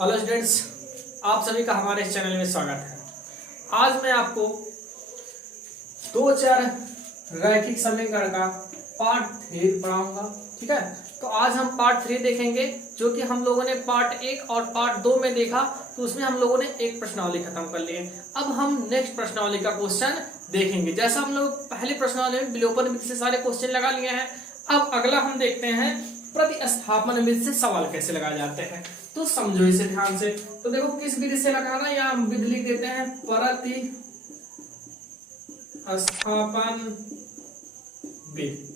Hello students, आप सभी का हमारे इस चैनल में स्वागत है। आज मैं आपको दो चार रैखिक समीकरण का पार्ट 3 पढ़ाऊंगा। ठीक है, तो आज हम पार्ट 3 देखेंगे, जो कि हम लोगों ने पार्ट 1 और पार्ट 2 में देखा, तो उसमें हम लोगों ने एक प्रश्नावली खत्म कर ली है। अब हम नेक्स्ट प्रश्नावली का क्वेश्चन देखेंगे। जैसा हम लोग पहली प्रश्नावली में विलोपन विधि से सारे क्वेश्चन लगा लिए हैं, अब अगला हम देखते हैं प्रतिस्थापन विधि से सवाल कैसे लगाए जाते हैं। तो समझो इसे ध्यान से। तो देखो किस विधि से लगाना, या हम विधि लिख देते हैं प्रतिस्थापन विधि।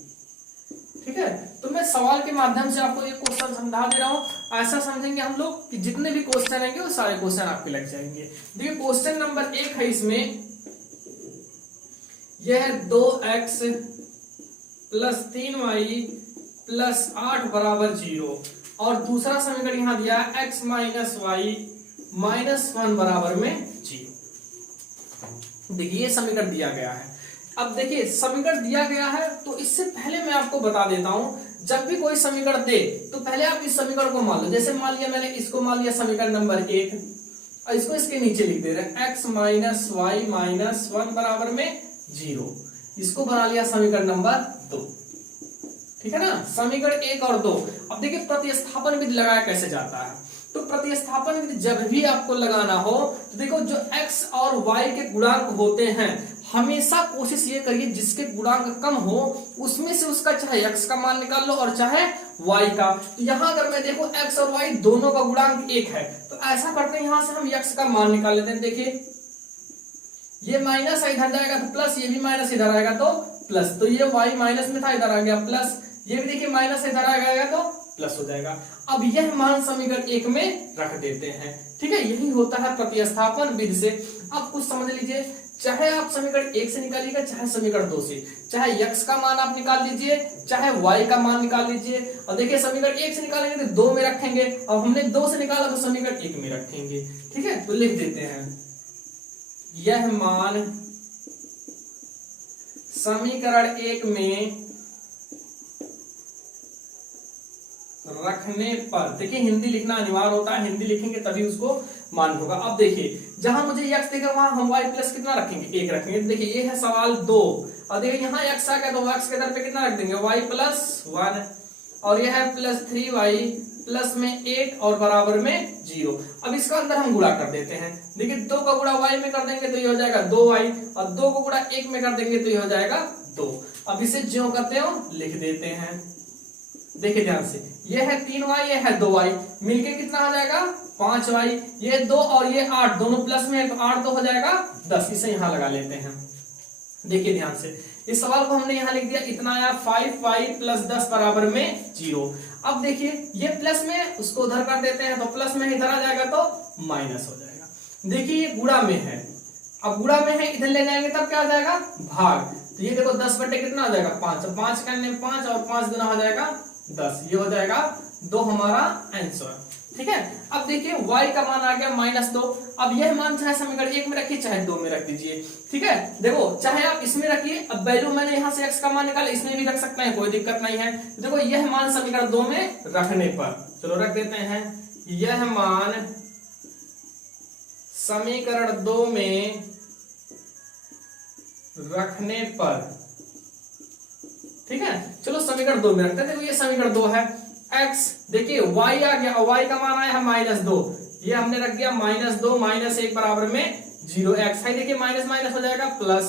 ठीक है, तो मैं सवाल के माध्यम से आपको ये क्वेश्चन समझा दे रहा हूं। ऐसा समझेंगे हम लोग कि जितने भी क्वेश्चन आएंगे वो सारे क्वेश्चन आपके लग जाएंगे। देखिए क्वेश्चन नंबर 1 है, इसमें यह 2x + 3y + 8 = 0 और दूसरा समीकरण यहां दिया है x - y - 1 बराबर में 0। देखिए ये समीकरण दिया गया है। अब देखिए समीकरण दिया गया है, तो इससे पहले मैं आपको बता देता हूं, जब भी कोई समीकरण दे तो पहले आप इस समीकरण को मान लो। जैसे मान लिया मैंने इसको मान लिया समीकरण नंबर 1 और इसको इसके नीचे लिख दे रहे हैं x - y - 1 बराबर में 0। इसको बना लिया समीकरण नंबर 2। ठीक है ना, समीकरण 1 और 2। अब देखिए प्रतिस्थापन विधि लगाया कैसे जाता है। तो प्रतिस्थापन विधि जब भी आपको लगाना हो, तो देखो जो x और y के गुणांक होते हैं, हमेशा कोशिश ये करिए जिसके गुणांक कम हो उसमें से उसका चाहे x का मान निकाल लो और चाहे y का। तो यहां अगर मैं देखो x और y दोनों का गुणांक 1 है, तो ऐसा करते हैं यहां से हम x का मान निकाल लेते हैं। देखिए ये माइनस इधर जाएगा तो प्लस, ये भी माइनस इधर आएगा तो प्लस, तो ये y माइनस में था इधर आ गया प्लस, ये भी देखिए माइनस इधर आ गया तो प्लस हो जाएगा। अब यह मान समीकरण 1 में रख देते हैं। ठीक है, यही होता है प्रतिस्थापन विधि से। अब कुछ समझ लीजिए, चाहे आप समीकरण 1 से निकालिएगा चाहे समीकरण 2 से, चाहे x का मान आप निकाल लीजिए चाहे y का मान निकाल लीजिए। और देखिए समीकरण 1 से निकालेंगे तो 2 में रखेंगे, और हमने 2 से निकाला तो समीकरण 1 में रखेंगे। ठीक है, तो लिख देते हैं यह मान समीकरण 1 में रखने पर, देखिए हिंदी लिखना अनिवार्य होता है, हिंदी लिखेंगे तभी उसको मान होगा। अब देखिए जहां मुझे x देगा वहां हम y प्लस कितना रखेंगे, 1 रखेंगे। देखिए ये है सवाल 2, और देखिए यहाँ x आ गया तो x के दर पे कितना रख देंगे, y + 1, और यह है +3y प्लस में 8 और बराबर में 0। अब इसका अंदर हम गुणा कर देते हैं। देखिए 2 का गुणा y में कर देंगे तो ये हो जाएगा 2y, और 2 को गुणा 1 में कर देंगे तो ये हो जाएगा 2। अब इसे ज्यों करते हो लिख देते हैं। देखिए ध्यान से, ये है 3y, ये है 2y, मिलके कितना हो जाएगा 5y, ये 2 और ये 8 दोनों प्लस में है तो 8 तो हो जाएगा 10। इसे यहां लगा लेते हैं। देखिए ध्यान से, इस सवाल को हमने यहां लिख दिया, इतना आया 5y + 10 बराबर में 0। अब देखिए ये प्लस में उसको उधर कर देते हैं, तो प्लस में इधर आ जाएगा तो माइनस हो जाएगा। देखिए ये गुणा में है, अब गुणा में है इधर ले जाएंगे तब क्या आ जाएगा भाग। तो ये देखो 10 बटे कितना हो जाएगा 5, 5 करने 5 और 5 गुना हो जाएगा 10, ये हो जाएगा 2 हमारा आंसर। ठीक है, अब देखिए y का मान आ गया -2। अब यह मान चाहे समीकरण 1 में रखिए चाहे 2 में रख दीजिए। ठीक है, देखो चाहे आप इसमें रखिए, अब वैल्यू मैंने यहां से x का मान निकाला, इसमें भी रख सकते हैं, कोई दिक्कत नहीं है। देखो यह मान समीकरण 2 में रखने पर, चलो रख देते हैं, यह मान समीकरण 2 में रखने पर। ठीक है, चलो समीकरण 2 में रखते हैं। देखो ये समीकरण 2 है, x देखिए y आ गया और y का मान आया है -2, ये हमने रख दिया -2 - 1 बराबर में 0। x है देखिए माइनस माइनस हो जाएगा प्लस।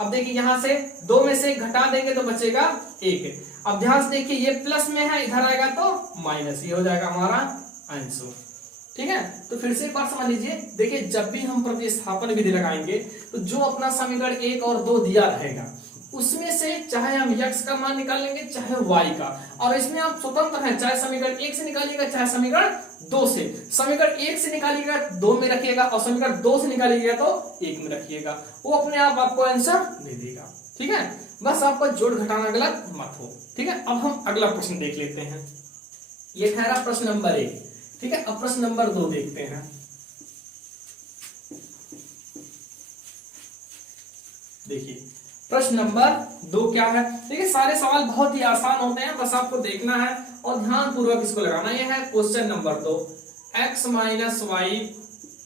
अब देखिए यहां से 2 में से 1 घटा देंगे तो बचेगा 1। अब ध्यान से देखिए ये प्लस में है, इधर आएगा तो माइनस, ये हो जाएगा हमारा आंसर। ठीक है, तो फिर से एक बार समझ लीजिए। देखिए जब भी हम प्रतिस्थापन विधि लगाएंगे तो जो अपना समीकरण 1 और 2 दिया रहेगा उसमें से चाहे हम x का मान निकाल लेंगे चाहे y का, और इसमें आप स्वतंत्र हैं, चाहे समीकरण 1 से निकालिएगा चाहे समीकरण 2 से। समीकरण 1 से निकालिएगा 2 में रखिएगा, और समीकरण 2 से निकालिएगा तो 1 में रखिएगा, वो अपने आप आपको आंसर दे देगा। ठीक है, बस आपका जोड़ घटाना गलत मत हो। ठीक है, अब हम अगला प्रश्न देख लेते हैं। ये ठहरा प्रश्न नंबर 1। ठीक है, अब प्रश्न नंबर 2 देखते हैं। देखिए प्रश्न नंबर 2 क्या है। देखिए सारे सवाल बहुत ही आसान होते हैं, बस आपको देखना है और ध्यान पूर्वक इसको लगाना। यह है question number 2। x minus y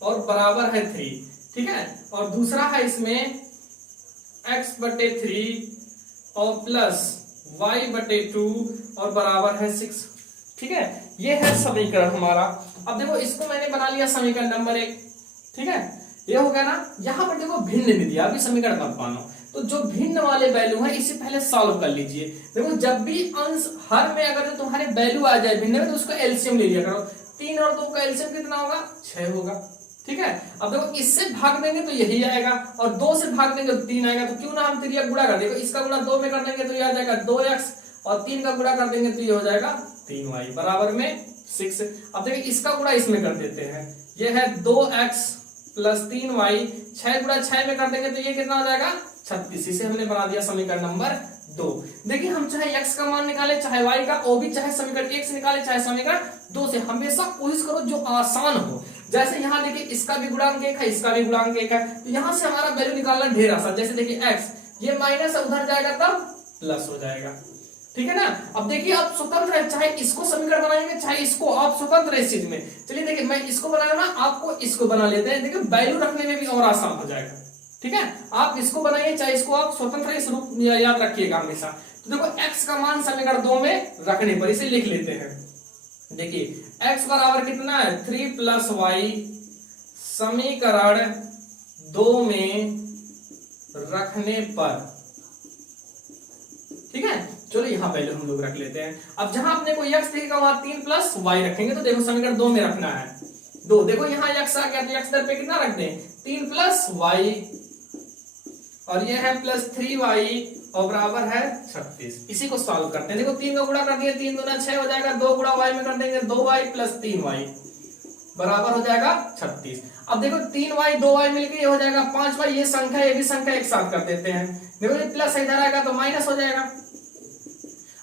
और बराबर है 3, ठीक है। और दूसरा है इसमें x बटे 3 और प्लस y बटे 2 और बराबर है 6, ठीक है। ये है समीकरण हमारा। अब देखो इसको मैंने बना लिया समीकरण नंबर 1, ठीक है। ये हो गया ना। यहां पर देखो भिन्न भी दिया, अभी समीकरण मत मानो, तो जो भिन्न वाले वैल्यू है इसे पहले सॉल्व कर लीजिए। देखो जब भी अंश हर में अगर जो तुम्हारे वैल्यू आ जाए भिन्न में तो उसका एलसीएम ले लिया करो। 3 और 2 का एलसीएम कितना होगा? 6 होगा, ठीक है। अब देखो इससे भाग देंगे तो यही आएगा और 2 से भाग देंगे तो 3 आएगा, तो क्यों ना हम 3 गुणा कर देंगे। इसका गुणा 2 में कर देंगे तो ये आ जाएगा 2x और 3 का गुणा कर देंगे तो ये हो जाएगा 3y बराबर में 6। अब देखिए इसका गुणा इसमें कर देते हैं, ये है 2x प्लस 3y, 6 गुणा 6 में कर देंगे तो ये कितना हो जाएगा? 36। इसे हमने बना दिया समीकरण नंबर 2। देखिए हम चाहे x का मान निकाले चाहे y का, वो भी चाहे समीकरण 1 से निकाले चाहे समीकरण 2 से, हमेशा कोशिश करो जो आसान हो। जैसे यहाँ देखिए इसका भी गुणांक 1 है, इसका भी गुणांक 1 है, तो यहाँ से हमारा वैल्यू निकालना ढेर आसान। जैसे देखिए x ये माइनस उधर जाएगा तब प्लस हो जाएगा, ठीक है ना। अब देखिए आप स्वतंत्र है, चाहे इसको समीकरण बनाएंगे चाहे इसको, आप स्वतंत्र है इस चीज में। चलिए देखिए मैं इसको बनाया ना, आपको इसको बना लेते हैं, देखिए वैल्यू रखने में भी और आसान हो जाएगा, ठीक है। आप इसको बनाइए चाहे इसको, आप स्वतंत्र इस रूप याद रखिएगा हमेशा। तो देखो x का मान समीकरण 2 में रखने पर इसे लिख लेते हैं। देखिए x बराबर कितना है? 3 प्लस वाई समीकरण 2 में रखने पर, ठीक है। चलो यहाँ पहले हम लोग रख लेते हैं। अब जहां अपने को x दिखेगा वहां 3 प्लस वाई रखेंगे, तो देखो समीकरण 2 में रखना है 2। देखो यहाँ x आ गया तो x दर पे कितना रख दें? 3 प्लस वाई और ये है प्लस 3y और बराबर है 36। इसी को सॉल्व करते हैं। देखो 3 का गुणा कर दिए, 3 दूना 6 हो जाएगा, 2 गुणा y में कर देंगे 2y प्लस 3y बराबर हो जाएगा 36। अब देखो 3y 2y मिलकर ये हो जाएगा 5y, ये संख्या ये भी संख्या एक साथ कर देते हैं। देखो ये प्लस इधर आएगा तो माइनस हो जाएगा,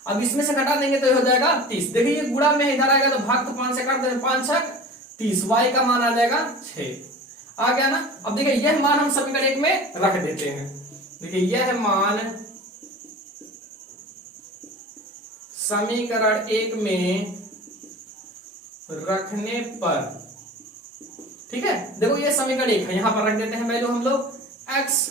अब इसमें से घटा देंगे तो ये हो जाएगा 30। देखिए ये गुणा में इधर आएगा तो भाग तो 5 से काट देंगे, 5 6 30, y का मान आ जाएगा 6, आ गया ना। अब देखिए यह मान हम समीकरण 1 में रख देते हैं। देखिए यह मान समीकरण 1 में रखने पर, ठीक है। देखो ये समीकरण 1 है, यहां पर रख देते हैं वैल्यू हम लोग। x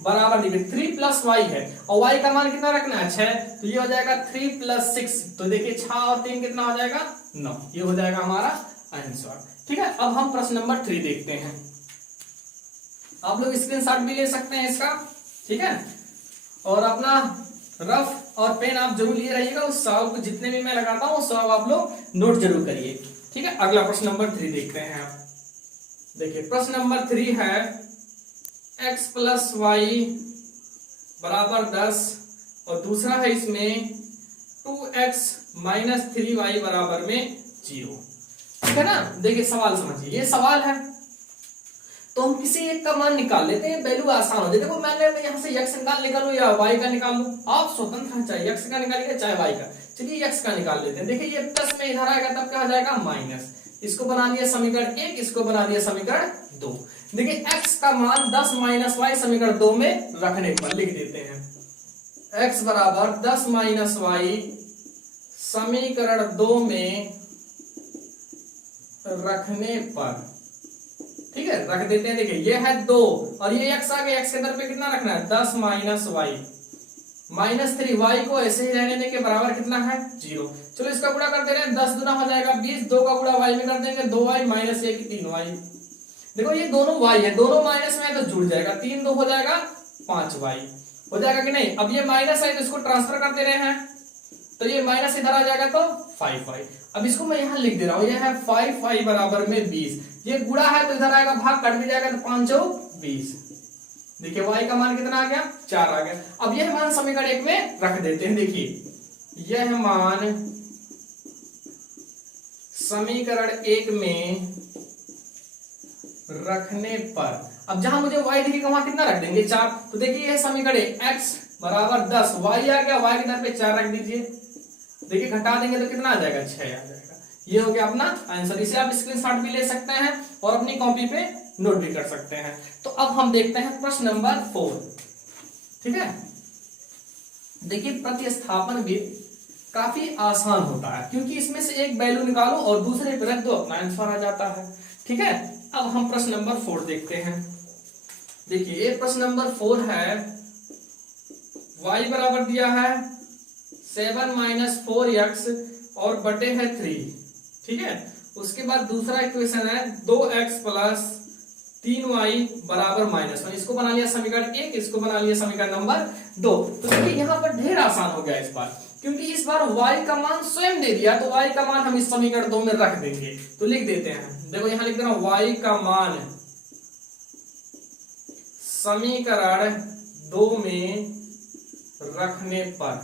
बराबर देखिए 3 प्लस वाई है और y का मान कितना रखना है? 6, तो ये हो जाएगा 3 प्लस 6, तो देखिए 6 और 3 कितना हो जाएगा? 9। ये हो जाएगा हमारा आंसर, ठीक है। अब हम प्रश्न नंबर 3 देखते हैं। आप लोग स्क्रीनशॉट भी ले सकते हैं इसका, ठीक है। और अपना रफ और पेन आप जरूर लिए रहिएगा, उस सवाल को जितने भी मैं लगाता हूँ सब आप लोग नोट जरूर करिए, ठीक है। अगला प्रश्न नंबर 3 देखते हैं आप। देखिए प्रश्न नंबर 3 है x प्लस वाई बराबर 10 और दूसरा है इसमें 2x माइनस 3y बराबर में 0, ठीक है ना। देखिए सवाल समझिए, ये सवाल है तो हम किसी एक का मान निकाल लेते हैं, वैल्यू आसान हो जाए। देखो मैंने यहाँ से x निकाल लूं या y का निकाल लूं, आप स्वतंत्र हैं, चाहे x का निकालिए चाहे y का। चलिए x का निकाल लेते हैं। देखिए ये प्लस में इधर आएगा तब क्या हो जाएगा? माइनस। इसको बना दिया समीकरण 1, इसको बना दिया समीकरण 2। देखिए x का मान 10 माइनस वाई समीकरण 2 में रखने पर लिख देते हैं। x बराबर 10 माइनस वाई समीकरण 2 में रखने पर, ठीक है, रख देते हैं। देखिए ये है 2 और ये x आ गया, x के दर पे कितना रखना है? 10 माइनस वाई माइनस 3y को ऐसे ही रहने देंगे, बराबर कितना है? 0। चलो इसका गुणा कर दे रहे हैं, 10 गुना हो जाएगा 20, 2 का गुणा y में कर देंगे 2y माइनस 1 3y। देखो ये दोनों y है, दोनों माइनस में है तो जुड़ जाएगा, 3 2 हो जाएगा 5y हो जाएगा कि नहीं। अब ये माइनस है तो इसको ट्रांसफर कर दे रहे हैं, तो ये माइनस इधर आ जाएगा तो 5y। अब इसको मैं यहाँ लिख दे रहा हूँ, ये है 5y बराबर में 20, ये गुणा है तो इधर आएगा भाग, कट भी जाएगा तो 5 20। देखिए y का मान कितना आ गया? 4 आ गया। अब यह मान समीकरण 1 में रख देते हैं। देखिए यह मान समीकरण 1 में रखने पर, अब जहां मुझे y दिखेगा वहां कितना रख देंगे? 4। तो देखिए यह समीकरण x बराबर 10, y आ गया, y के दर पे 4 रख दीजिए। देखिए घटा देंगे तो कितना आ जाएगा? 6 आ जाएगा। ये हो गया अपना आंसर। इसे आप स्क्रीनशॉट भी ले सकते हैं और अपनी कॉपी पे नोट भी कर सकते हैं। तो अब हम देखते हैं प्रश्न नंबर 4, ठीक है। देखिए प्रतिस्थापन विधि काफी आसान होता है, क्योंकि इसमें से एक वैल्यू निकालो और दूसरे पे रख दो, अपना आंसर आ जाता है। ठीक है, अब हम प्रश्न नंबर 4 देखते हैं। देखिए ये प्रश्न नंबर 4 है, y बराबर दिया है 7 माइनस 4x और बटे है 3। ठीक है, उसके बाद दूसरा इक्वेशन है 2x प्लस 3y बराबर -1। इसको बना लिया समीकरण 1, इसको बना लिया समीकरण नंबर 2। तो देखिए यहाँ पर ढेर आसान हो गया इस बार, क्योंकि इस बार y का मान स्वयं दे दिया, तो y का मान हम इस समीकरण 2 में रख देंगे। तो लिख देते हैं, देखो यहाँ लिख दे रहा हूं, y का मान समीकरण 2 में रखने पर,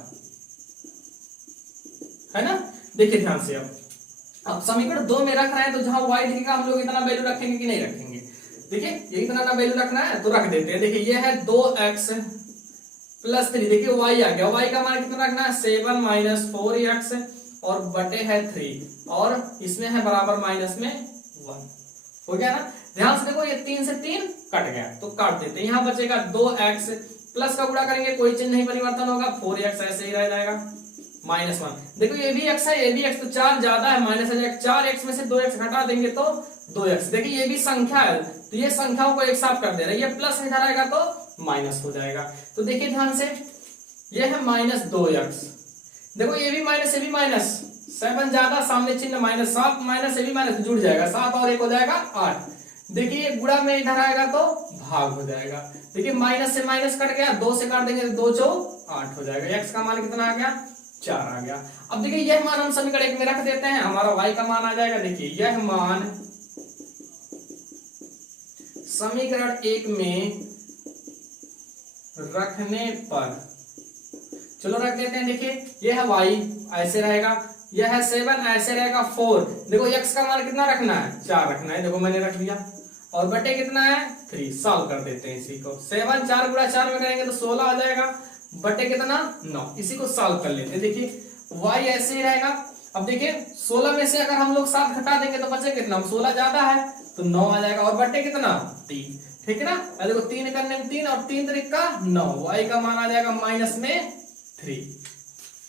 है ना। देखिए ध्यान से, अब समीकरण 2 में रख रहे हैं, तो जहां y दिखेगा हम लोग इतना वैल्यू रखेंगे कि नहीं रखेंगे। देखिए ये इतना ना वैल्यू रखना है तो रख देते हैं। देखिए ये है 2x प्लस 3, देखिए y आ गया, y का मान कितना रखना है 7 माइनस 4x और बटे है 3, और इसमें है बराबर माइनस में 1। हो गया ना। ध्यान से देखो, ये 3 से 3 कट गया, तो काट देते हैं। यहाँ बचेगा 2x प्लस का गुणा करेंगे, कोई चिन्ह नहीं परिवर्तन होगा, 4x ऐसे ही रह जाएगा, -1। देखो ये भी x है, ये भी x, तो 4 ज्यादा है, माइनस हो जाएगा। 4x में से 2x घटा देंगे तो 2x। देखिए ये भी संख्या है, तो ये संख्याओं को एक साथ कर दे रहा है, ये प्लस इधर आएगा तो माइनस हो जाएगा। तो देखिए ध्यान से, ये है -2x, देखो ये भी माइनस, ये भी माइनस, 7 ज्यादा, सामने चिन्ह माइनस, 7 माइनस ये भी माइनस, जुड़ जाएगा, 7 और 1 हो जाएगा 8। देखिए गुणा में इधर आएगा तो भाग हो जाएगा। देखिए माइनस से माइनस कट गया, 2 से काट देंगे तो 2 चौ 8 हो जाएगा। x का मान कितना आ गया 4 आ गया। अब देखिए यह मान हम समीकरण 1 में रख देते हैं, हमारा y का मान आ जाएगा। देखिए यह मान समीकरण 1 में रखने पर, चलो रख देते हैं। देखिए यह है y ऐसे रहेगा, यह है 7 ऐसे रहेगा 4। देखो x का मान कितना रखना है 4 रखना है, देखो मैंने रख दिया, और बटे कितना है 3। सॉल्व कर देते हैं इसी को, 7 4 गुणा 4 में करेंगे तो 16 आ जाएगा, बटे कितना 9। इसी को सॉल्व कर लेते हैं। देखिए y ऐसे ही रहेगा। अब देखिए 16 में से अगर हम लोग 7 घटा देंगे तो बचे कितना, 16 ज्यादा है तो 9 आ जाएगा, और बटे कितना 3। ठीक है ना। देखो 3 करने में 3 और 3 3 का 9, y का मान आ जाएगा -3।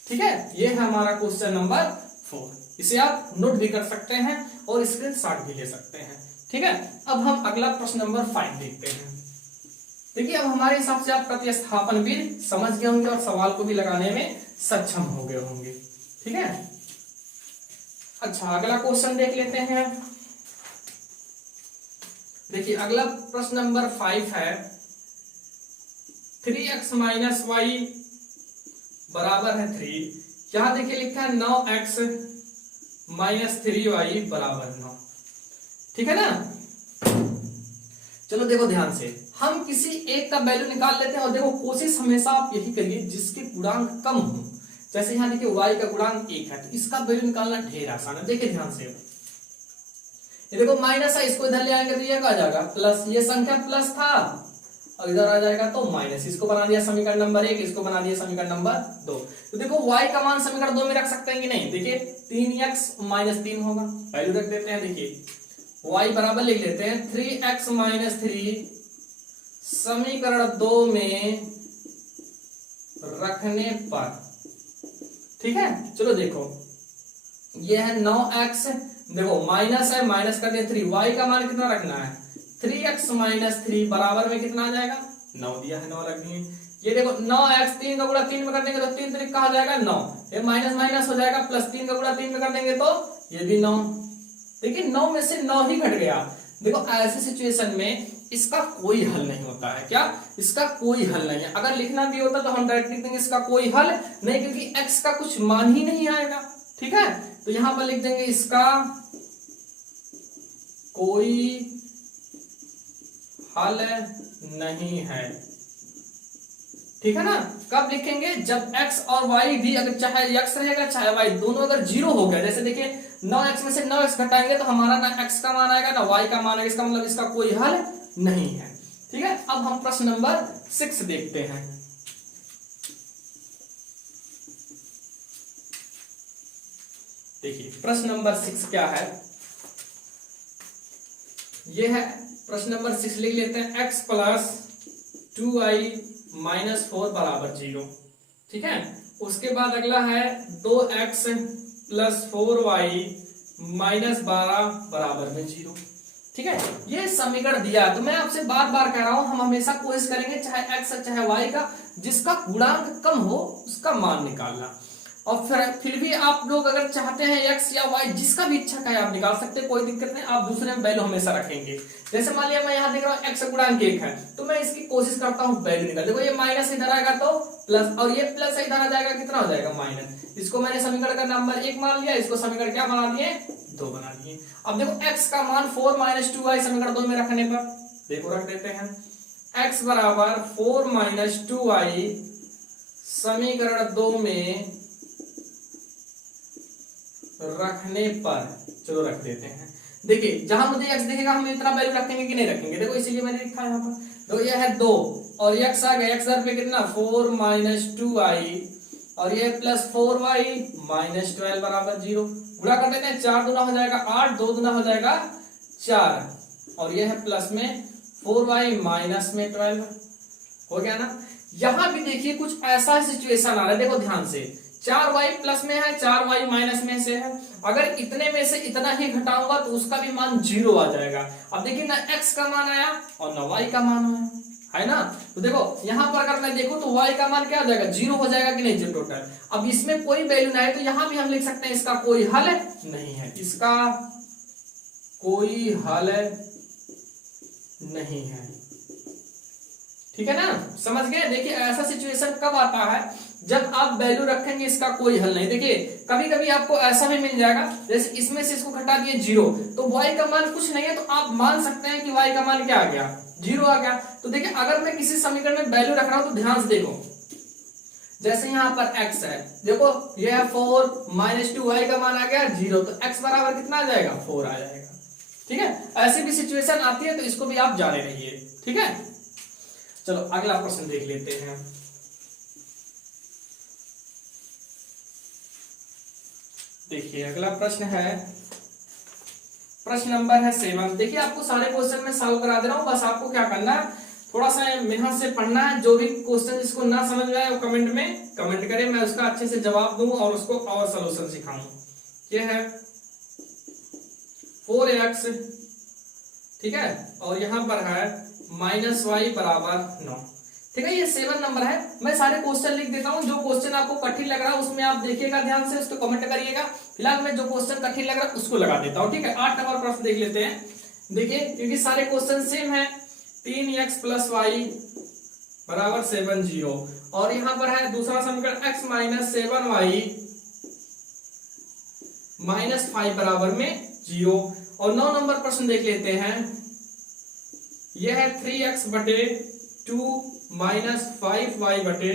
ठीक है, ये है हमारा क्वेश्चन नंबर 4। इसे आप नोट भी कर सकते हैं और स्क्रीनशॉट भी ले सकते हैं। ठीक है, अब हम अगला प्रश्न नंबर 5 देखते हैं। देखिए अब हमारे हिसाब से आप प्रतिस्थापन भी समझ गए होंगे और सवाल को भी लगाने में सक्षम हो गए होंगे। ठीक है, अच्छा अगला क्वेश्चन देख लेते हैं। देखिए अगला प्रश्न नंबर 5 है, 3x माइनस वाई बराबर है 3। यहां देखिए लिखा है 9x माइनस 3y बराबर 9। ठीक है ना। चलो देखो ध्यान से, हम किसी एक का वैल्यू निकाल लेते हैं, और देखो कोशिश हमेशा आप यही करिए जिसके गुणांक कम हो। जैसे यहाँ देखिए y का गुणांक 1 है, तो इसका वैल्यू निकालना ढेर आसान है। देखिए ध्यान से, ये देखो माइनस है, इसको इधर ले आएंगे तो ये क्या आ जाएगा प्लस, ये संख्या प्लस था और इधर आ जाएगा तो माइनस। इसको बना दिया समीकरण नंबर 1, इसको बना दिया समीकरण नंबर 2। तो देखो y का मान समीकरण 2 में रख सकते हैं कि नहीं। देखिए 3x माइनस 3 होगा, वैल्यू रख देते हैं। देखिए y बराबर लिख लेते हैं 3x माइनस 3 समीकरण 2 में रखने पर। ठीक है, चलो देखो ये है 9x, देखो माइनस है, माइनस कर दिया 3, y का मान कितना रखना है 3x माइनस 3 बराबर में कितना आ जाएगा 9 दिया है, 9 रख दिए। ये देखो 9x 3 का गुणा 3 में कर देंगे तो 3 3 का हो जाएगा 9, ये माइनस माइनस हो जाएगा, प्लस 3 का गुणा 3 में कर देंगे तो ये भी 9। देखिए 9 में से 9 ही घट गया। देखो ऐसे सिचुएशन में इसका कोई हल नहीं होता है। क्या, इसका कोई हल नहीं है। अगर लिखना भी होता तो हम डायरेक्ट लिख देंगे इसका कोई हल नहीं, क्योंकि x का कुछ मान ही नहीं आएगा। ठीक है, तो यहां पर लिख देंगे इसका कोई हल नहीं है। ठीक है ना। कब लिखेंगे, जब x और y भी, अगर चाहे x रहेगा चाहे y, दोनों अगर 0 हो गया। जैसे देखिए 9x में से 9x घटाएंगे तो हमारा ना x का मान आएगा ना y का मान आएगा, इसका मतलब इसका कोई हल नहीं है। ठीक है, अब हम प्रश्न नंबर 6 देखते हैं। देखिए प्रश्न नंबर 6 क्या है, ये है प्रश्न नंबर 6, लिख लेते हैं x प्लस 2y माइनस 4 बराबर 0। ठीक है, उसके बाद अगला है 2x प्लस 4y माइनस 12 बराबर में 0। ठीक है, ये समीकरण दिया है। तो मैं आपसे बार बार कह रहा हूं, हम हमेशा कोशिश करेंगे चाहे x चाहे y का जिसका गुणांक कम हो उसका मान निकालना। और फिर भी आप लोग अगर चाहते हैं x या y जिसका भी इच्छा का है आप निकाल सकते हैं, कोई दिक्कत नहीं। आप दूसरे में वैल्यू हमेशा रखेंगे। जैसे मान लिया मैं यहाँ देख रहा हूँ x गुणांक 1 है, तो मैं इसकी कोशिश करता हूँ वैल्यू निकाल। देखो ये माइनस इधर आएगा तो प्लस, और ये प्लस इधर आ जाएगा, कितना हो जाएगा माइनस। इसको मैंने समीकरण का नंबर 1 मान लिया, इसको समीकरण क्या बना दिए 2 बना दिए। अब देखो x का मान 4 माइनस 2y समीकरण 2 में रखने पर देखो रख देते हैं x बराबर 4 माइनस 2y समीकरण 2 में रखने पर, चलो रख देते हैं। देखिए जहां मुझे x दिखेगा हम इतना वैल्यू रखेंगे कि नहीं रखेंगे, देखो इसीलिए मैंने लिखा है यहाँ पर। तो ये है 2 और x आ गया, x दर पे कितना 4 माइनस 2y और ये प्लस 4y माइनस 12 बराबर 0। गुणा कर देते हैं, 4 दूना हो जाएगा 8, 2 दूना हो जाएगा 4 और ये है प्लस में 4y माइनस में 12 हो गया ना। यहां भी देखिए कुछ ऐसा सिचुएशन आ रहा है, देखो ध्यान से 4y प्लस में है 4y माइनस में से है। अगर इतने में से इतना ही घटाऊंगा तो उसका भी मान 0 आ जाएगा। अब देखिए ना x का मान आया और ना y का मान आया, है ना। तो देखो यहां पर अगर मैं देखूं तो y का मान क्या हो जाएगा 0 हो जाएगा कि नहीं, जो टोटल। अब इसमें कोई वैल्यू ना है तो यहां भी हम लिख सकते हैं इसका कोई हल नहीं है, इसका कोई हल नहीं है। ठीक है ना, समझ गए। देखिए ऐसा सिचुएशन कब आता है जब आप वैल्यू रखेंगे इसका कोई हल नहीं। देखिए कभी कभी आपको ऐसा भी मिल जाएगा, जैसे इसमें से इसको घटा दिए 0 तो y का मान कुछ नहीं है, तो आप मान सकते हैं कि y का मान क्या आ गया 0 आ गया। तो देखिए अगर मैं किसी समीकरण में वैल्यू रख रहा हूं तो ध्यान से देखो, जैसे यहाँ पर x है, देखो यह है 4 माइनस 2y का मान आ गया 0, तो x बराबर कितना आ जाएगा 4 आ जाएगा। ठीक है, ऐसी भी सिचुएशन आती है तो इसको भी आप जाने रहिए। ठीक है, चलो अगला प्रश्न देख लेते हैं। देखिए अगला प्रश्न है, प्रश्न नंबर है 7। देखिए आपको सारे क्वेश्चन में सॉल्व करा दे रहा हूं, बस आपको क्या करना है थोड़ा सा मेहनत से पढ़ना है। जो भी क्वेश्चन जिसको ना समझ में आए वो कमेंट में कमेंट करे, मैं उसका अच्छे से जवाब दूं और उसको और सलूशन सिखाऊं। ये है 4x, ठीक है, और यहां पर है माइनस वाई बराबर 9। ठीक है, ये 7 नंबर है। मैं सारे क्वेश्चन लिख देता हूं, जो क्वेश्चन आपको कठिन लग रहा है उसमें आप देखिएगा ध्यान से, उसको कमेंट करिएगा। फिलहाल मैं जो क्वेश्चन कठिन लग रहा है उसको लगा देता हूं। ठीक है, 8 नंबर प्रश्न देख लेते हैं। देखिए क्योंकि सारे क्वेश्चन सेम है, 3x प्लस वाई बराबर 7 0 और यहां पर है दूसरा समीकरण x माइनस 7y माइनस 5 बराबर में 0। और 9 नंबर प्रश्न देख लेते हैं। यह है 3x बटे 2 माइनस 5y बटे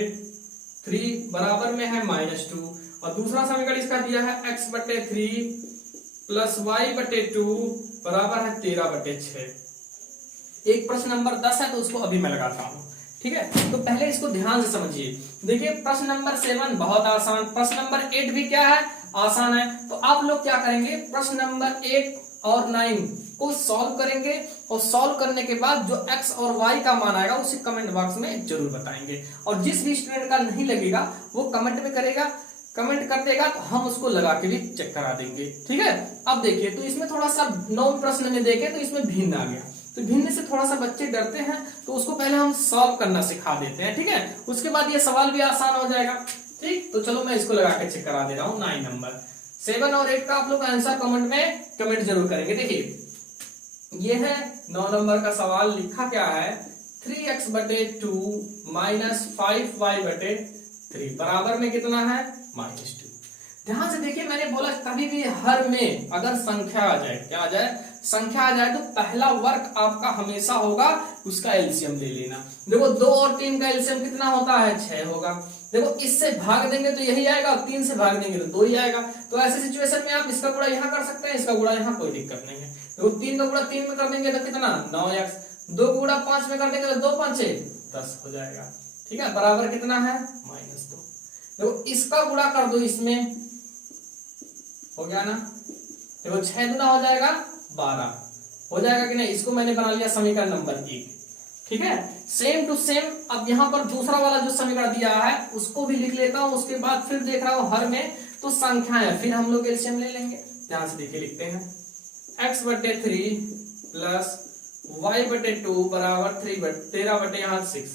3 बराबर में है -2 और दूसरा समीकरण इसका दिया है x बटे 3 प्लस y बटे 2 बराबर है 13 बटे 6। एक प्रश्न नंबर 10 है तो उसको अभी मैं लगाता हूं। ठीक है, तो पहले इसको ध्यान से समझिए। देखिए प्रश्न नंबर 7 बहुत आसान, प्रश्न नंबर 8 भी क्या है आसान है। तो आप लोग क्या करेंगे, प्रश्न नंबर 8 और 9 को सॉल्व करेंगे और सॉल्व करने के बाद जो x और y का मान आएगा उसे कमेंट बॉक्स में जरूर बताएंगे। और जिस भी स्टूडेंट का नहीं लगेगा वो कमेंट में करेगा, कमेंट कर देगा तो हम उसको लगा के भी चेक करा देंगे। ठीक है, अब देखिए तो इसमें थोड़ा सा 9 प्रश्न में देखे तो इसमें भिन्न आ गया, तो भिन्न से थोड़ा सा बच्चे डरते हैं तो उसको पहले हम सॉल्व करना सिखा देते हैं। ठीक है, उसके बाद ये सवाल भी आसान हो जाएगा। ठीक, तो चलो मैं इसको लगा के चेक करा दे रहा हूँ। 9 नंबर 7 और 8 का आप लोग आंसर कमेंट में कमेंट जरूर करेंगे। देखिए ये है 9 नंबर का सवाल, लिखा क्या है 3x बटे 2 माइनस 5y बटे 3 बराबर में कितना है -2। ध्यान से देखिए, मैंने बोला कभी भी हर में अगर संख्या आ जाए, क्या आ जाए संख्या आ जाए, तो पहला वर्क आपका हमेशा होगा उसका एलसीएम ले लेना। देखो 2 और 3 का एलसीएम कितना होता है 6 होगा। देखो इससे भाग देंगे तो यही आएगा और 3 से भाग देंगे तो 2 ही आएगा। तो ऐसे सिचुएशन में आप इसका गुणा यहाँ कर सकते हैं, इसका गुणा यहाँ, कोई दिक्कत नहीं है। देखो 3 का गुणा 3 में कर देंगे तो कितना 9x, 2 का गुणा 5 में कर देंगे तो 2 5 10 हो जाएगा। ठीक है, बराबर कितना है -2। देखो इसका गुणा कर दो, इसमें हो गया ना। देखो 6 गुना हो जाएगा 12 हो जाएगा कि नहीं। इसको मैंने बना लिया समीकरण नंबर 1। ठीक है, सेम टू सेम। अब यहाँ पर दूसरा वाला जो समीकरण दिया है उसको भी लिख लेता हूं, उसके बाद फिर देख रहा हूं हर में तो संख्याएं, फिर हम लोग एलसीएम ले लेंगे। ध्यान से देखिए, लिखते हैं x/3 प्लस y/2 बराबर 13 यहाँ 6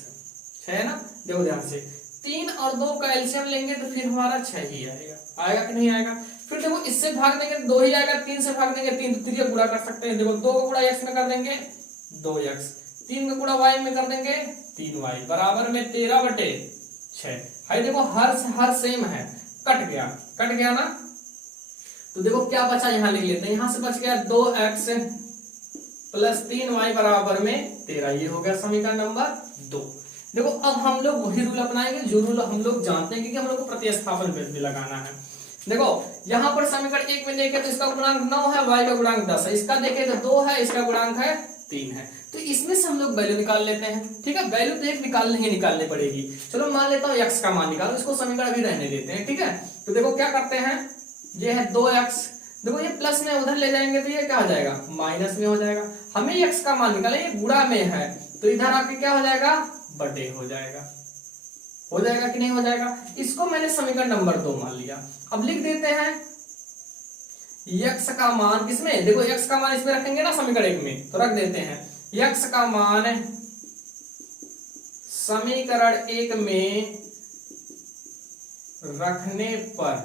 है ना। देखो ध्यान से, 3 और 2 का एलसीएम लेंगे तो फिर हमारा 6 ही आएगा। आएगा कि नहीं आएगा? फिर देखो इससे भाग देंगे तो 2 ही आएगा, 3 से भाग देंगे 3, तो 3 का गुणा कर सकते हैं। देखो 2 का गुणा x में कर देंगे 2x, 3 का गुणा y में कर देंगे 3y बराबर में 13/6। भाई देखो हर सेम है, कट गया ना। तो देखो क्या बचा, यहाँ लिख लेते हैं। यहाँ से बच गया 2x प्लस 3y बराबर में 13। ये हो गया समीकरण नंबर 2। देखो अब हम लोग वही रूल अपनाएंगे जो रूल हम लोग जानते हैं, क्योंकि हम लोग को प्रतिस्थापन पे लगाना है। देखो यहाँ पर समीकरण 1 में देखें तो इसका गुणांक 9 है, y का गुणांक 10 है, इसका देखें तो 2 है, इसका गुणांक है 3 है। तो इसमें से हम लोग वैल्यू निकाल लेते हैं। ठीक है, वैल्यू तो एक निकालनी पड़ेगी। चलो मान लेता हूँ x का मान निकालो, इसको समीकरण अभी रहने देते हैं। ठीक है, तो देखो क्या करते हैं, ये है 2x, देखो ये प्लस में उधर ले जाएंगे तो ये क्या हो जाएगा, माइनस में हो जाएगा। हमें x का मान निकाला, ये गुणा में है तो इधर आके क्या हो जाएगा, बटे हो जाएगा कि नहीं हो जाएगा। इसको मैंने समीकरण नंबर 2 मान लिया। अब लिख देते हैं x का मान किसमें, देखो x का मान इसमें रखेंगे ना समीकरण 1 में, तो रख देते हैं x का मान समीकरण 1 में रखने पर।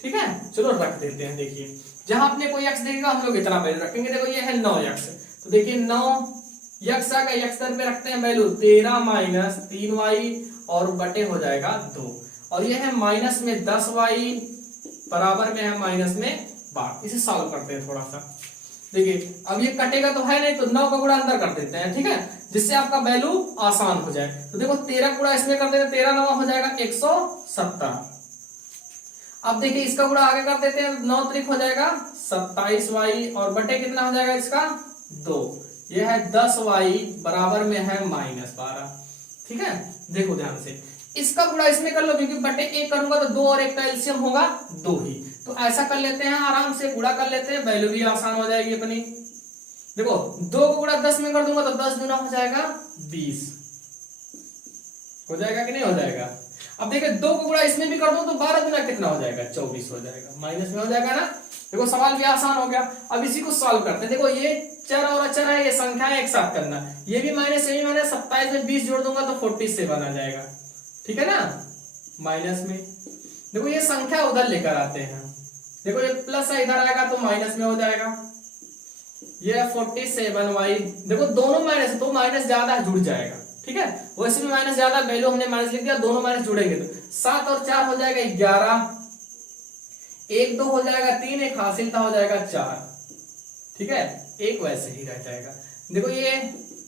ठीक है, चलो रख देते हैं। देखिए जहां अपने कोई x देगा हम लोग इतना वैल्यू रखेंगे। देखो ये है 9x, तो देखिए 9x आ गया, x दर पे रखते हैं वैल्यू 13 माइनस 3y और बटे हो जाएगा 2, और ये है माइनस में 10y बराबर में है माइनस में 12। इसे सॉल्व करते हैं थोड़ा सा। देखिए अब ये कटेगा तो है नहीं, तो 9 का गुणा अंदर कर देते हैं। ठीक है, जिससे आपका वैल्यू आसान हो जाए। तो देखो 13 गुणा इसमें कर देते हैं, 13 9 हो जाएगा 170। अब देखिए इसका गुणा आगे कर देते हैं, 9 त्रिक हो जाएगा 27y और बटे कितना हो जाएगा इसका 2। ये है 10y बराबर में है माइनस 12। ठीक है, देखो ध्यान से, इसका गुणा इसमें कर लो, क्योंकि बटे 1 करूंगा तो 2 और 1 का एलसीएम होगा 2 ही। तो ऐसा कर लेते हैं, आराम से गुणा कर लेते हैं, वैल्यू भी आसान हो जाएगी अपनी। देखो 2 को गुणा 10 में कर दूंगा तो 10 दूना हो जाएगा 20। हो जाएगा कि नहीं हो जाएगा। अब देखिए 2 को गुणा इसमें भी कर दो तो 12 गुना कितना हो जाएगा, 24 हो जाएगा, माइनस में हो जाएगा ना। देखो सवाल भी आसान हो गया। अब इसी को सॉल्व करते हैं। देखो ये चर और अचर है, ये संख्याएं एक साथ करना, ये भी माइनस, ये भी माइनस, 27 में 20 जोड़ दूंगा तो 47 आ जाएगा। ठीक है ना, माइनस में। देखो ये संख्या उधर लेकर आते हैं, देखो ये प्लस है, इधर आएगा तो माइनस में हो जाएगा। ये 47y, देखो दोनों माइनस, तो माइनस ज्यादा जुड़ जाएगा। ठीक है, वैसे भी माइनस ज्यादा, वैल्यू हमने माइनस लिख दिया, दोनों माइनस जुड़ेंगे तो 7 और 4 हो जाएगा 11, 1 2 हो जाएगा 3, एक हासिल था हो जाएगा 4। ठीक है, एक वैसे ही रह जाएगा। देखो ये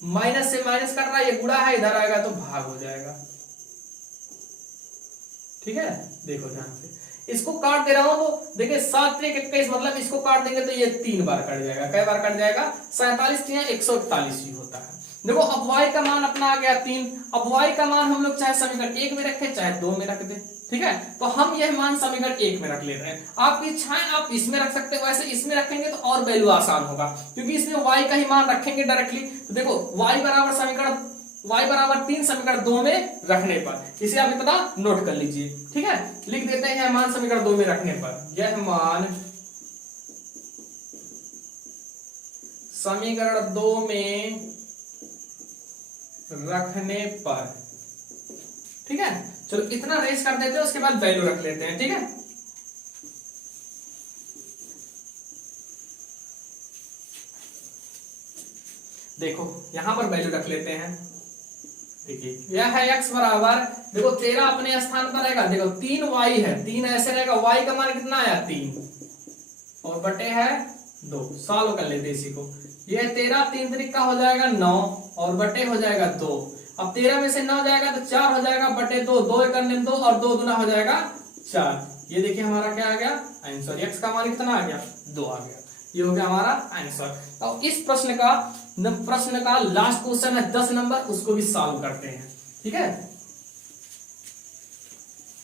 माइनस से माइनस कर रहा है, ये गुणा है, इधर आएगा तो भाग हो जाएगा। ठीक है, देखो ध्यान से, इसको काट दे रहा हूं तो देखिए 7 3 21, मतलब इसको काट देंगे तो ये 3 बार कट जाएगा। कई बार कट जाएगा, 47 3 141 ही होता है। देखो अब y का मान अपना आ गया 3। अब y का मान हम लोग चाहे समीकरण 1 में रखें चाहे 2 में रख दे। ठीक है, तो हम यह मान समीकरण 1 में रख ले रहे हैं। आपकी इच्छा है आप इसमें रख सकते हो, वैसे इसमें रखेंगे तो और वैल्यू आसान होगा, क्योंकि इसमें y का ही मान रखेंगे डायरेक्टली। तो देखो y बराबर समीकरण y बराबर 3 समीकरण 2 में रखने पर, इसे आप इतना नोट कर लीजिए। ठीक है, लिख देते हैं मान समीकरण 2 में रखने पर, यह मान समीकरण 2 में रखने पर। ठीक है, चलो इतना रेस कर देते हैं, उसके बाद वैल्यू रख लेते हैं। ठीक है, देखो यहां पर वैल्यू रख लेते हैं। देखिए यह है x बराबर, देखो 13 अपने स्थान पर रहेगा, देखो 3y है, 3 ऐसे रहेगा, y का मान कितना आया 3 और बटे है 2। सॉल्व कर लेते इसी को, ये 13 3 त्रिक का हो जाएगा 9 और बटे हो जाएगा 2। अब 13 में से 9 जाएगा तो 4 हो जाएगा बटे 2, 2 एक 2 और 2 दूना हो जाएगा 4। ये देखिए हमारा क्या आ गया आंसर, x का मान कितना आ गया 2 आ गया। ये हो गया हमारा आंसर। और इस प्रश्न का लास्ट क्वेश्चन है 10 नंबर, उसको भी सॉल्व करते हैं। ठीक है,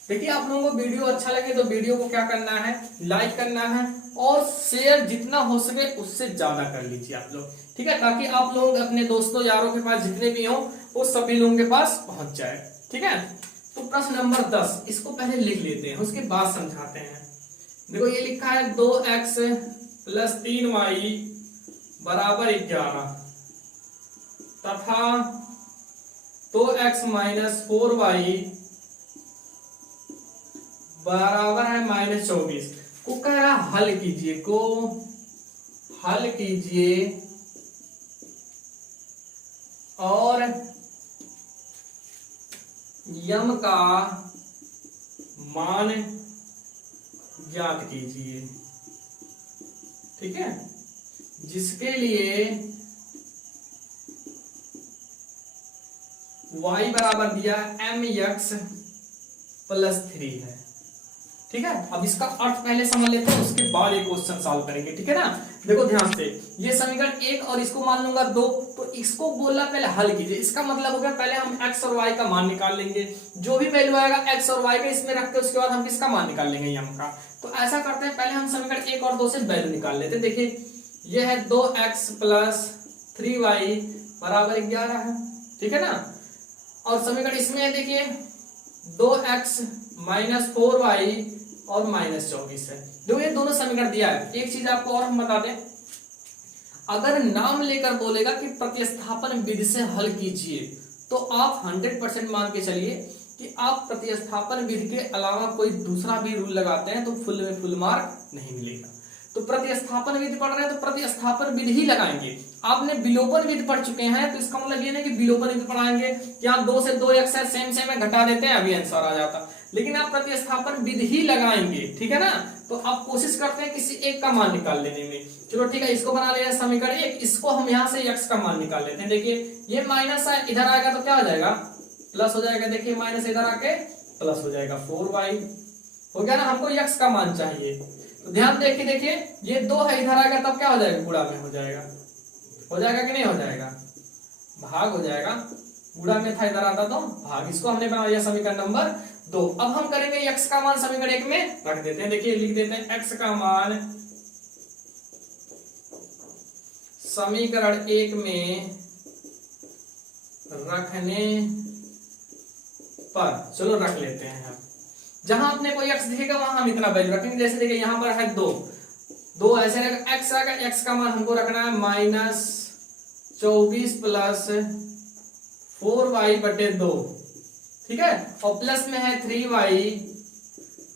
देखिए आप लोगों को वीडियो अच्छा लगे तो वीडियो को क्या करना है, लाइक करना है और शेयर जितना हो सके उससे ज्यादा कर लीजिए आप लोग, ठीक है, ताकि आप लोग अपने दोस्तों यारों के पास जितने भी हो वो सभी लोगों के पास पहुंच जाए, ठीक है। तो प्रश्न नंबर 10 इसको पहले लिख लेते हैं, उसके बाद समझाते हैं। देखो ये लिखा है 2x प्लस 3y बराबर 11 तथा 2x माइनस 4y बराबर है माइनस 24 को कह रहा हल कीजिए, को हल कीजिए और यम का मान ज्ञात कीजिए, ठीक है, जिसके लिए y बराबर दिया mx प्लस 3 है, ठीक है। अब इसका अर्थ पहले समझ लेते हैं, उसके बाद एक क्वेश्चन सॉल्व करेंगे, ठीक है ना। देखो ध्यान से, ये समीकरण 1 और इसको मान लूंगा 2, तो इसको बोला पहले हल कीजिए, इसका मतलब हो गया पहले हम x और y का मान निकाल लेंगे, जो भी वैल्यू आएगा x और y का इसमें रख के उसके बाद हम किसका मान निकाल लेंगे, यम का। तो ऐसा करते हैं, पहले हम समीकरण 1 और 2 से वैल्यू निकाल लेते हैं। देखिए ये है 2x प्लस 3y बराबर 11 है, ठीक है ना। और समीकरण इसमें है, देखिए 2x माइनस 4y और माइनस 24 है। जो ये दोनों समीकरण दिया है, एक चीज आपको और हम बता दें, अगर नाम लेकर बोलेगा कि प्रतिस्थापन विधि से हल कीजिए, तो आप 100% मान के चलिए कि आप प्रतिस्थापन विधि के अलावा कोई दूसरा भी रूल लगाते हैं तो फुल में फुल मार्क नहीं मिलेगा। तो प्रतिस्थापन विधि पढ़ रहे हैं तो प्रतिस्थापन विधि ही लगाएंगे। आपने विलोपन विधि पढ़ चुके हैं, तो इसका मतलब ये नहीं कि विलोपन विधि पढ़ाएंगे, यहाँ 2 से 2x है, सेम सेम है, घटा देते हैं, अभी आंसर आ जाता। लेकिन आप प्रतिस्थापन विधि ही लगाएंगे, ठीक है ना। तो आप कोशिश करते हैं किसी एक का मान निकाल लेने में। चलो ठीक है, इसको बना लिया समीकरण 1, इसको हम यहाँ से x का मान निकाल लेते हैं। देखिए ये माइनस है, इधर आएगा तो क्या हो जाएगा, प्लस हो जाएगा। देखिए माइनस इधर आके प्लस हो जाएगा, 4y हो गया ना। हमको x का मान चाहिए, तो ध्यान देखिए, देखिए ये 2 है, इधर आएगा तब क्या हो जाएगा, गुणा में हो जाएगा कि नहीं हो जाएगा, भाग हो जाएगा। गुणा में था, इधर आता तो भाग। इसको हमने बना लिया समीकरण नंबर 2। अब हम करेंगे x का मान समीकरण 1 में रख देते हैं। देखिए लिख देते हैं x का मान समीकरण 1 में रखने पर, चलो रख लेते हैं। जहां अपने कोई x दिखेगा वहां हम इतना वैल्यू रखेंगे। जैसे देखिए यहां पर है 2 ऐसे रहेगा, x आएगा, x का मान हमको रखना है माइनस 24 प्लस 4y बटे 2, ठीक है, और प्लस में है 3y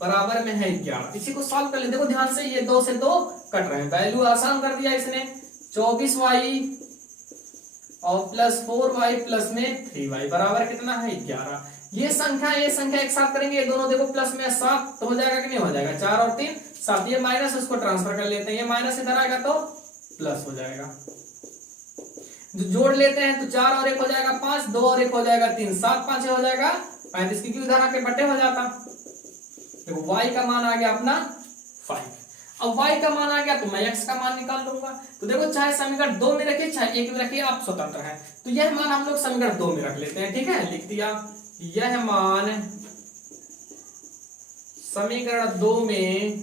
बराबर में है 11। इसी को सॉल्व कर ले। देखो ध्यान से, ये 2 से 2 कट रहे हैं, वैल्यू आसान कर दिया इसने। 24y और प्लस 4y प्लस में 3y बराबर कितना है, 11। ये संख्या एक साथ करेंगे, ये दोनों देखो प्लस में 7 तो हो जाएगा कि नहीं हो जाएगा, 4 और 3 7। ये माइनस, उसको ट्रांसफर कर लेते हैं, ये माइनस इधर आएगा तो प्लस हो जाएगा। जोड़ लेते हैं तो 4 और 1 हो जाएगा 5, 2 और 1 हो जाएगा 3, 7 5 हो जाएगा 35, क्योंकि उधर आके बटे हो जाता। देखो y का मान आ गया अपना 5। अब y का मान आ गया तो मैं x का मान निकाल लूंगा। तो देखो चाहे समीकरण 2 में रखिए चाहे 1 में रखिए, आप स्वतंत्र हैं। तो यह मान हम लोग समीकरण 2 में रख लेते हैं, ठीक है। लिख दिया, यह मान समीकरण 2 में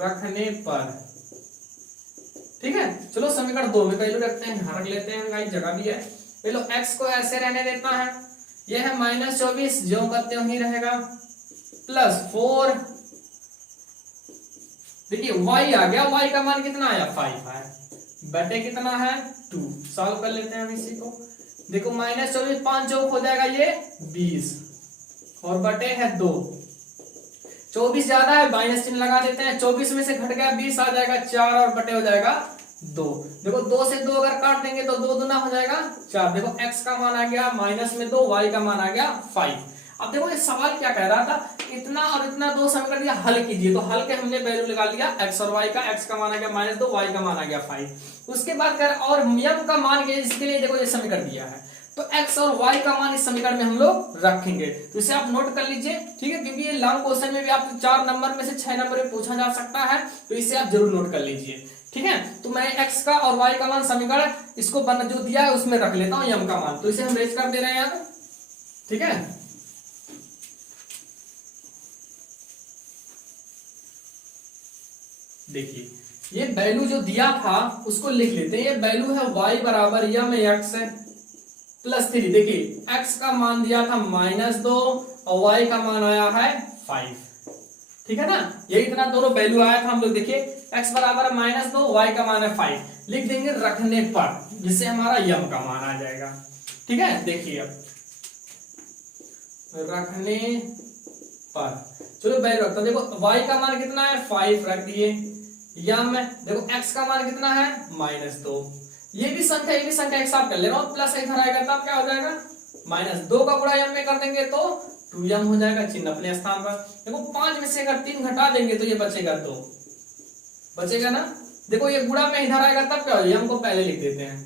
रखने पर, ठीक है। चलो समीकरण 2 में वैल्यू रखते हैं, यहां रख लेते हैं, भाई जगह भी है। चलो x को ऐसे रहने देता है, यह है माइनस 24 जो करते वही रहेगा, प्लस 4। देखिए y आ गया, y का मान कितना आया, 5 है, बटे कितना है 2। सॉल्व कर लेते हैं हम इसी को। देखो माइनस 24 5 चौक हो जाएगा ये 20 और बटे है 2। 24 ज्यादा है, माइनस चिन्ह लगा देते हैं। 24 में से घट गया 20 आ जाएगा 4 और बटे हो जाएगा 2। देखो 2 से 2 अगर काट देंगे तो 2 दूना हो जाएगा 4। देखो x का मान आ गया माइनस में 2, y का मान आ गया 5। अब देखो ये सवाल क्या कह रहा था, इतना और इतना 2 समीकरण दिया, हल कीजिए। तो हल के हमने वैल्यू लगा लिया x और y का। x का मान आ गया माइनस 2, y का मान आ गया 5। उसके बाद कर और यम का मान के, इसके लिए देखो ये समीकरण दिया है, तो x और y का मान इस समीकरण में हम लोग रखेंगे। तो इसे आप नोट कर लीजिए, ठीक है, क्योंकि ये लॉन्ग क्वेश्चन में भी आप 4 नंबर में से 6 नंबर में पूछा जा सकता है, तो इसे आप जरूर नोट कर लीजिए, ठीक है। तो मैं x का और y का मान समीकरण इसको जो दिया है उसमें रख लेता हूं यम का मान। तो इसे हम रेज कर दे रहे हैं यहाँ, ठीक है। देखिए ये वैल्यू जो दिया था उसको लिख लेते हैं। ये वैल्यू है y बराबर यम एक्स प्लस 3। देखिए x का मान दिया था -2 और y का मान आया है 5। ठीक है ना, ये इतना दोनों वैल्यू आया था हम लोग। देखिए x बराबर -2, y का मान है 5, लिख देंगे रखने पर, जिससे हमारा यम का मान आ जाएगा। ठीक है, देखिए अब रखने पर चलो वैल्यू रखता हूं। देखो y का मान कितना है 5 रख दिए, यम देखो x का मान कितना है -2। ये भी संख्या एक साथ कर ले रहा हूं, प्लस इधर आएगा तब क्या हो जाएगा -2 का गुणा यम में कर देंगे तो 2m हो जाएगा, चिन्ह अपने स्थान पर। देखो 5 में से अगर 3 घटा देंगे तो ये बचेगा 2, बचेगा ना। देखो ये गुणा में इधर आएगा तब क्या हो जाएगा, यम को पहले लिख देते हैं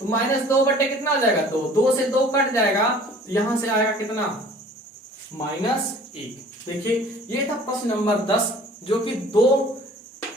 तो -2 बटे कितना आ जाएगा 2, 2 से 2 कट जाएगा तो यहां से आएगा कितना -1। देखिए ये था प्रश्न नंबर 10, जो कि 2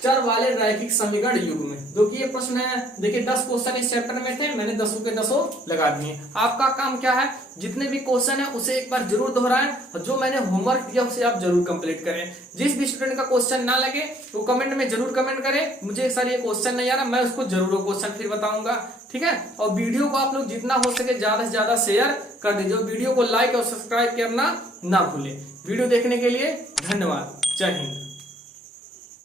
चर वाले रैखिक समीकरण युग्म में, जो कि ये प्रश्न है। देखिए 10 क्वेश्चन इस चैप्टर में थे, मैंने 10 के 10 लगा दिए। आपका काम क्या है, जितने भी क्वेश्चन है उसे एक बार जरूर दोहराएं और जो मैंने होमवर्क दिया उसे आप जरूर कंप्लीट करें। जिस भी स्टूडेंट का क्वेश्चन ना लगे वो कमेंट में जरूर कमेंट करें, मुझे सर ये क्वेश्चन नहीं आ रहा, मैं उसको जरूर क्वेश्चन फिर बताऊंगा। ठीक है, और वीडियो को आप लोग जितना हो सके ज्यादा से ज्यादा शेयर कर दीजिए, वीडियो को लाइक और सब्सक्राइब करना ना भूलें। वीडियो देखने के लिए धन्यवाद। जय हिंद।